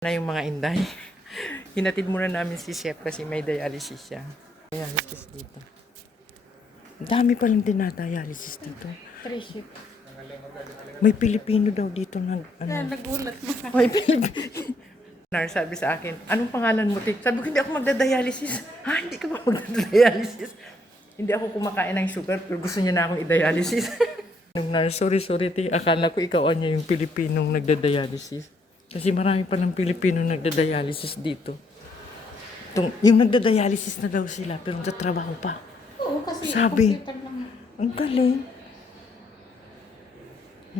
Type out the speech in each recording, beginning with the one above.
Na yung mga inday. Hinatid muna namin si chef kasi may dialysis siya. Dialysis dito. Dami palang dinadialysis dito. 3 shift. May Pilipino daw dito nag Nagulat mo. May Pilipino. Sabi sa akin, anong pangalan mo, Tik? Sabi ko, hindi ako magdadialysis. Ha, hindi ka ba magdadialysis? Hindi ako kumakain ng sugar, pero gusto niya na akong i-dialysis. Sorry, Tik. Akala ko ikaw niya yung Pilipinong nagdadialysis. Kasi marami pa ng Pilipino nagdadialysis dito. Yung nagdadialysis na daw sila, pero nagtatrabaho pa. Oo, kasi Sabi, computer lang. ang galing.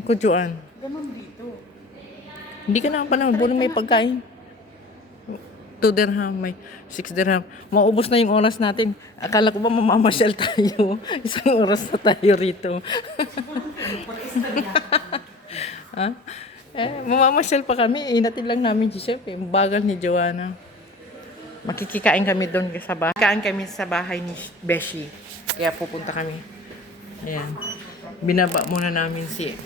Ako, Joanne. Ganun dito. Hindi ka na panahon, may pagkain. 2 dirham, may 6 dirham. Maubos na yung oras natin. Akala ko ba mamamasyal tayo? 1 oras na tayo rito. Ha? Mamamasyal pa kami. Inatid lang namin si Chef. Bagal ni Joanna. Makikikain kami doon sa bahay. Kain kami sa bahay ni Beshi. Kaya pupunta kami. Ayan. Binaba muna namin si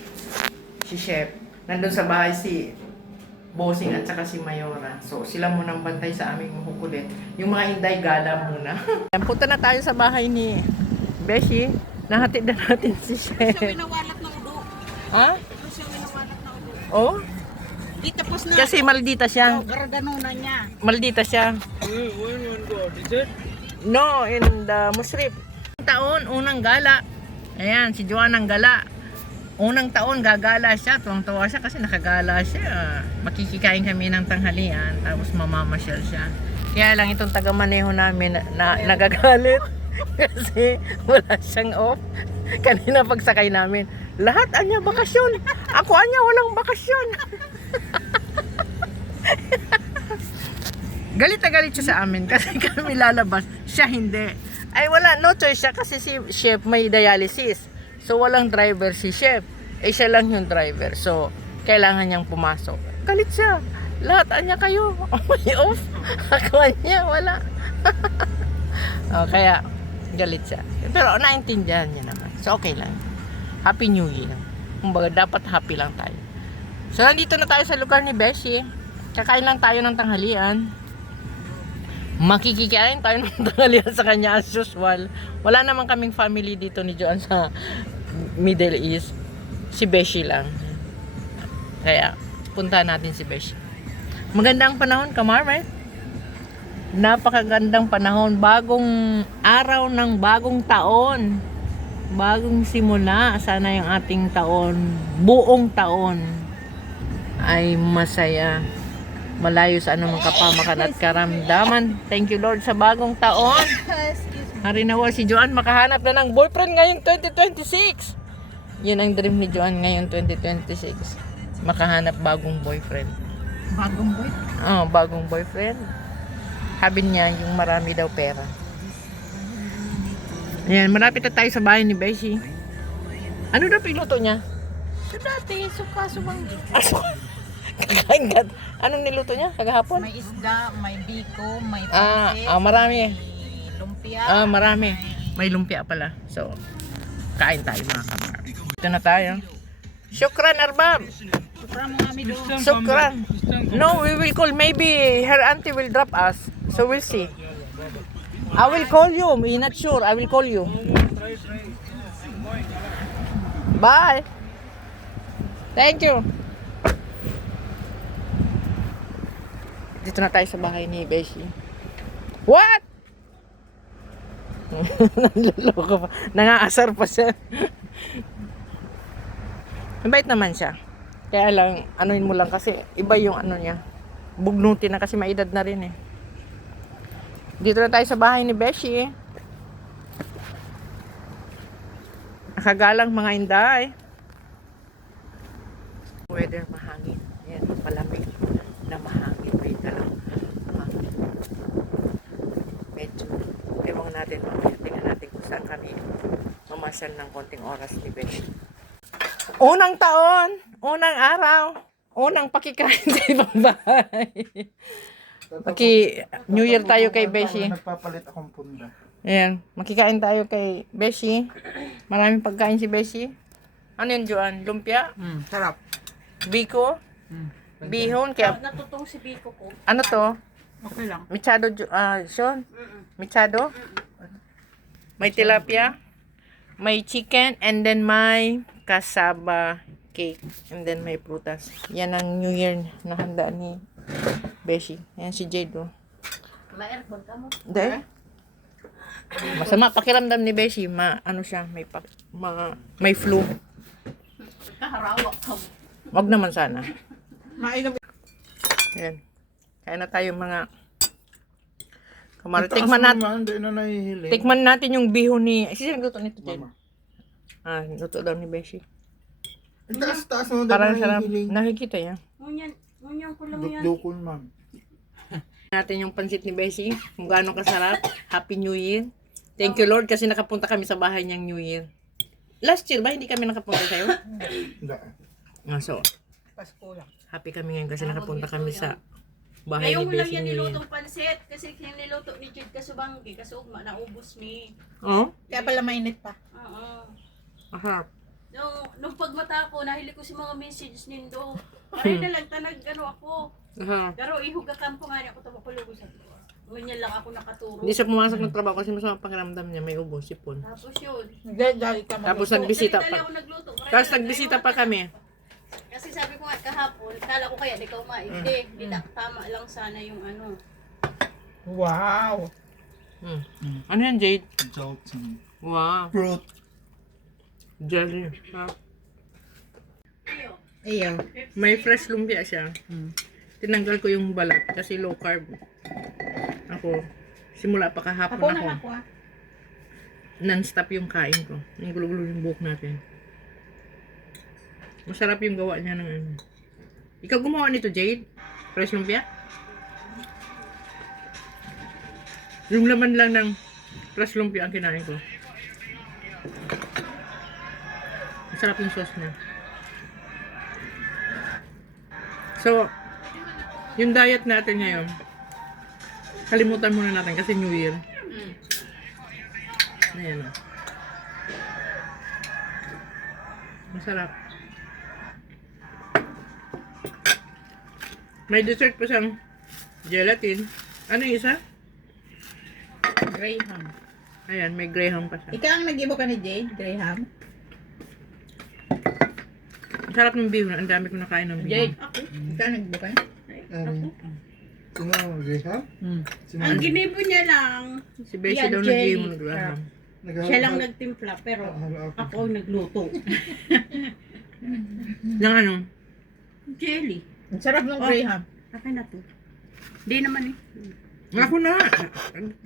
Chef. Nandun sa bahay si Bossing at saka si Mayora. So, sila munang bantay sa aming makukulit. Yung mga inday gala muna. Punta na tayo sa bahay ni Beshi. Nahatid na natin si Chef. Siya winawalat ng ulo. Ha? Siya winawalat ng ulo. Oh? Di tapos na. Kasi maldita siya. Garaganunan niya. Maldita siya. No, in the Musrip. Taon, unang gala. Ayan, si Joanne ang gala. Unang taon, gagala siya. Tuwang-tuwa siya kasi nakagala siya. Makikikain kami ng tanghalian. Tapos mamamasyal siya. Kaya lang itong taga-maneho namin na nagagalit. Kasi wala siyang off. Kanina pagsakay namin, lahat anya bakasyon. Ako anya walang bakasyon. Galit na galit siya sa amin kasi kami lalabas. Siya hindi. Ay wala, no choice siya kasi si Chef may dialysis. So, walang driver si Chef. Siya lang yung driver. So, kailangan niyang pumasok. Galit siya. Lahat anya kayo. May off. Ako niya, wala. Kaya, galit siya. Pero, naintindihan niya naman. So, okay lang. Happy New Year. Kumbaga, dapat happy lang tayo. So, nandito na tayo sa lugar ni Beshi. Kakain lang tayo ng tanghalian. Makikikain tayo ng tanghalian sa kanya as usual. Wala naman kaming family dito ni Joanne sa Middle East. Si Beshi lang. Kaya, punta natin si Beshi. Magandang panahon, Kamarmet. Napakagandang panahon. Bagong araw ng bagong taon. Bagong simula. Sana yung ating taon, buong taon, ay masaya. Malayo sa anumang kapamakan at karamdaman. Thank you, Lord, sa bagong taon. Hari nawa si Joanne makahanap na ng boyfriend ngayong 2026. Yun ang dream ni Joanne ngayong 2026. Makahanap bagong boyfriend. Bagong boyfriend? Oh, bagong boyfriend. Sabi niya yung marami daw pera. Ayan, malapit na tayo sa bahay ni Beshi. Ano daw piluto niya? So dati, suka, sumanggi. Kakaingat. Anong niluto niya kagahapon? May isda, may biko, may Marami. may lumpia. Marami. May lumpia pala. So, kain tayo mga kamar. Dito na tayo. Shukran, Arbab. Supra mo kami doon. Shukran. No, we will call. Maybe her auntie will drop us. So, we'll see. I will call you. I'm not sure. I will call you. Bye. Thank you. Dito na tayo sa bahay ni Beshi. What? Nanloloko pa. Nangaasar pa siya. Mabait naman siya. Kaya lang, anuin mo lang kasi iba yung ano niya. Bugnutin na kasi maedad na rin eh. Dito na tayo sa bahay ni Beshi. Nakagalang mga inday. Weather mahangin. Yan, malamig na mahangin. Wait na lang. Mahangin. Medyo, ewan natin mamaya. Tingnan natin kung saan kami mamasyal ng konting oras ni Beshi. Unang taon, unang araw, unang pakikain sa ibang bahay. New Year tayo kay Beshi. Nagpapalit akong punda. Ayan, makikain tayo kay Beshi. Maraming pagkain si Beshi. Ano yun, Joanne? Lumpia? Sarap. Biko? Bihon, kaya, Natutong si Biko ko. ano to? Okay lang. Michado, Sean? Michado? May tilapia, may chicken, and then may cassava cake, and then may prutas. Yan ang New Year na handa ni Beshi. Yan si Jade, oh. Ma-aircon ka mo. Hindi. Masama pakiramdam ni Beshi, ano siya, may flu. Kaharawak ka mo. Wag naman sana. Mainom. Ayan. Kaya na tayo mga kamari. Ang taas Tikman natin. naman, hindi na nahihiling. Tikman natin yung bihon ni... Sino nagluto nito, Jade? Mama. Luto daw ni Beshi. Ang taas naman, Parang hindi sarap. nahihiling. Nakikita yan. Ngunyan ko lang yan. Dukdukon, ma'am. Natin yung pansit ni Beshi. Kung gaano kasarap. Happy New Year. Thank you, Lord, kasi nakapunta kami sa bahay niyang New Year. Last year ba, hindi kami nakapunta sa'yo? Hindi. So, Pasko lang. happy kami ngayon kasi nakapunta kami sa bahay Ngayon ni ko lang Beshi yan New Year. nilutong pansit kasi yung niluto ni Jude Kasubanggi kasi ugma naubos ni. Oh? Kaya pala mainit pa. Oo. Masarap. Nung pagmata ko, nahili ko si mga message nindo. Aray na lang tanag ano ako. Masarap. Pero ihugakam ko nga niya ako tabakulo sa ko. Ngunyan lang ako nakaturo. Hindi siya pumasok ng trabaho kasi masama pakiramdam niya. May ubo, sipon. Tapos yun. Dali ka Tapos magluto. nagbisita Dali pa. ako nagluto. Maray Tapos na lang. nagbisita pa kami. Kasi sabi ko nga kahapon, kala ko kaya di ka umain. Hindi, tama lang sana yung ano. Wow. Ano yan, Jade? Jalton. Wow. Fruit. Jelly. Iyo. Iyo. May fresh lumpia siya. Tinanggal ko yung balat kasi low carb. Ako, simula pa kahapon Ako ako. na ako ah. Non-stop yung kain ko. Yung gulo-gulo yung buhok natin. Masarap yung gawa niya ng ano. Ikaw gumawa nito, Jade? Fresh lumpia? Yung laman lang ng fresh lumpia ang kinain ko. Masarap yung sauce niya. So, yung diet natin ngayon, kalimutan muna natin kasi New Year. Ayan o. Masarap. May dessert pa siyang gelatin. Ano yung isa? Graham. Ayan, may graham pa siya. Ikaw ang nag-ibo ka ni Jade, Graham. Masarap ng bihon. Ang dami ko nakain ng bihon. Jade. Ikaw ang nag-ibo ka? Sino ang Graham? Sino Ang ginibo niya lang, Si Bessie Yan, daw jelly. nag-game ng graham. siya lang nagtimpla pero ako ang nagluto. Ng ano? Jelly. Ang sarap ng Graham. Akin na to. Hindi naman eh. Ako na.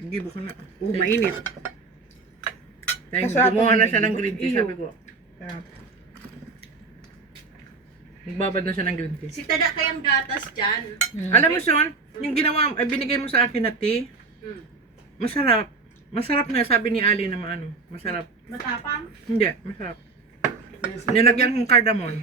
Gibo ko na. Mainit. Dahil Masarap gumawa ang na siya ng gibo. green tea, Iyo. sabi ko. Sarap. Nagbabad na siya ng green tea. Si Tada kayang gatas dyan. Alam mo, Sean, yung ginawa, binigay mo sa akin na tea, Hmm. masarap. Masarap na, sabi ni Ali na maano. Masarap. Matapang. Hindi, masarap. Nilagyan kong cardamom.